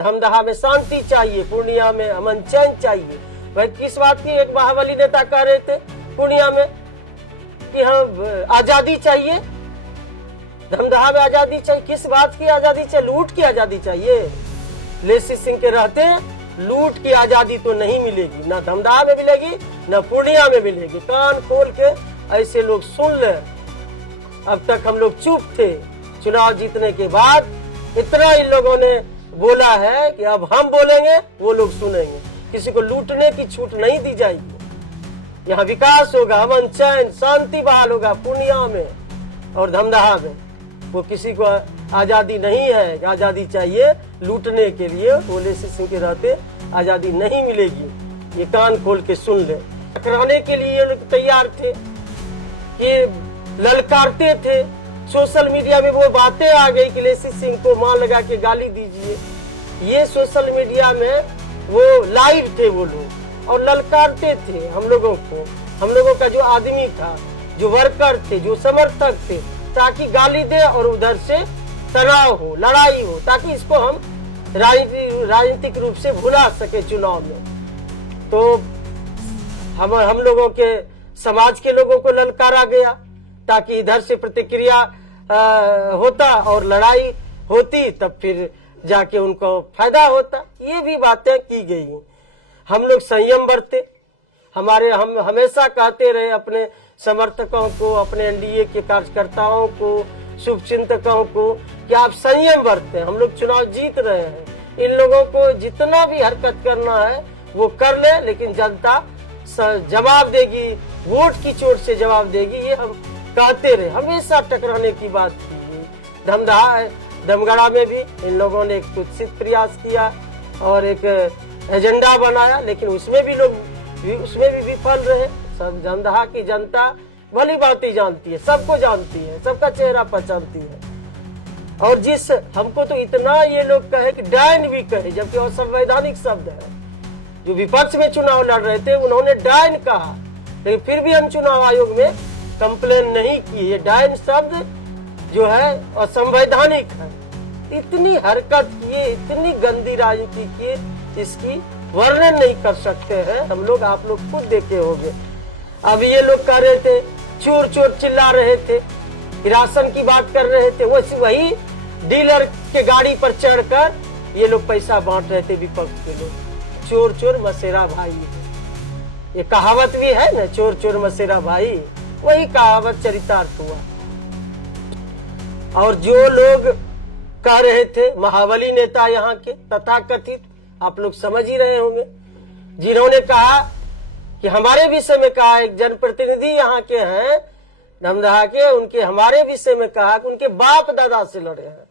धमदाहा में शांति चाहिए, पूर्णिया में अमन चैन चाहिए। वह किस बात की एक बाहुबली नेता कह रहे थे पूर्णिया में कि हम आजादी चाहिए, धमदाहा में आजादी चाहिए। किस बात की आजादी चाहिए? लूट की आजादी चाहिए। लेसी सिंह के रहते लूट की आजादी तो नहीं मिलेगी, ना धमदाहा में मिलेगी ना पूर्णिया में मिलेगी। कान खोल के ऐसे लोग सुन ले। अब तक हम लोग चुप थे, चुनाव जीतने के बाद इतना इन लोगों ने बोला है कि अब हम बोलेंगे वो लोग सुनेंगे। किसी को लूटने की छूट नहीं दी जाएगी। यहाँ विकास होगा, अमन चैन शांति बहाल होगा पूर्णिया में और धमदाहा में। वो किसी को आजादी नहीं है, आजादी चाहिए लूटने के लिए। बोले सिंह के रहते आजादी नहीं मिलेगी, ये कान खोल के सुन ले। टकराने के लिए लोग तैयार थे कि ललकारते थे। सोशल मीडिया में वो बातें आ गई कि लेसी सिंह को मां लगा के गाली दीजिए। ये सोशल मीडिया में वो लाइव थे वो लोग और ललकारते थे हम लोगों को, हम लोगों का जो आदमी था, जो वर्कर थे, जो समर्थक थे, ताकि गाली दे और उधर से तनाव हो, लड़ाई हो, ताकि इसको हम राजनीतिक रूप से भुला सके चुनाव में। तो हम लोगों के समाज के लोगों को ललकारा गया ताकि इधर से प्रतिक्रिया होता और लड़ाई होती, तब फिर जाके उनको फायदा होता। ये भी बातें की गई। हम लोग संयम बरते। हम हमेशा कहते रहे अपने समर्थकों को, अपने एनडीए के कार्यकर्ताओं को, शुभचिंतकों को कि आप संयम बरते। हम लोग चुनाव जीत रहे हैं, इन लोगों को जितना भी हरकत करना है वो कर ले, लेकिन जनता जवाब देगी, वोट की चोट से जवाब देगी। ये हम कहते रहे, हमेशा टकराने की बात की। दमगढ़ा में भी इन लोगों ने एक कुत्सित प्रयास किया और एक एजेंडा बनाया, लेकिन उसमें भी विफल रहे। सब धमदाहा की जनता भली बातें जानती है, सबको जानती है, सबका चेहरा पहचानती है। और जिस हमको तो इतना ये लोग कहे कि डायन भी कहे, जबकि असंवैधानिक शब्द है। जो विपक्ष में चुनाव लड़ रहे थे उन्होंने डायन कहा, लेकिन फिर भी हम चुनाव आयोग में कंप्लेन नहीं की। ये डायन शब्द जो है असंवैधानिक है। इतनी हरकत किए, इतनी गंदी राजनीति की, इसकी वर्णन नहीं कर सकते हैं हम लोग। आप लोग खुद देखे होंगे। अब ये लोग कह रहे थे, चोर चोर चिल्ला रहे थे, राशन की बात कर रहे थे, वही डीलर के गाड़ी पर चढ़कर ये लोग पैसा बांट रहे थे विपक्ष के लोग। चोर चोर मसेरा भाई, ये कहावत भी है ना, चोर चोर मसेरा भाई, वही कहावत चरितार्थ हुआ। और जो लोग कह रहे थे महाबली नेता यहाँ के तथाकथित, आप लोग समझ ही रहे होंगे, जिन्होंने कहा कि हमारे विषय में कहा, एक जनप्रतिनिधि यहाँ के हैं धमदाहा के, उनके हमारे विषय में कहा कि उनके बाप दादा से लड़े हैं।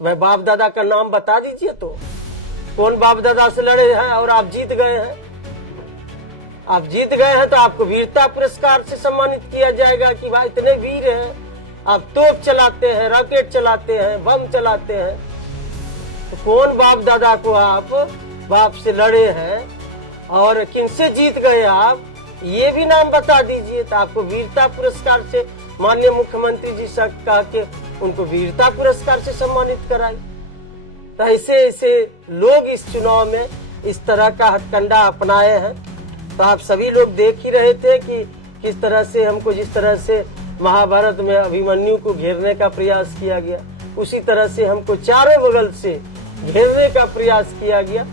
मैं बाप दादा का नाम बता दीजिए तो कौन बाप दादा से लड़े हैं और आप जीत गए हैं। आप जीत गए हैं तो आपको वीरता पुरस्कार से सम्मानित किया जाएगा कि भाई इतने वीर हैं, आप तोप चलाते हैं, रॉकेट चलाते हैं, बम चलाते हैं। तो कौन बाप दादा को आप बाप से लड़े हैं और किनसे जीत गए आप, ये भी नाम बता दीजिए। तो आपको वीरता पुरस्कार से माननीय मुख्यमंत्री जी से कहा के उनको वीरता पुरस्कार से सम्मानित कराई। तो ऐसे लोग इस चुनाव में इस तरह का हथकंडा अपनाए हैं। तो आप सभी लोग देख ही रहे थे कि किस तरह से हमको, जिस तरह से महाभारत में अभिमन्यु को घेरने का प्रयास किया गया, उसी तरह से हमको चारों बगल से घेरने का प्रयास किया गया।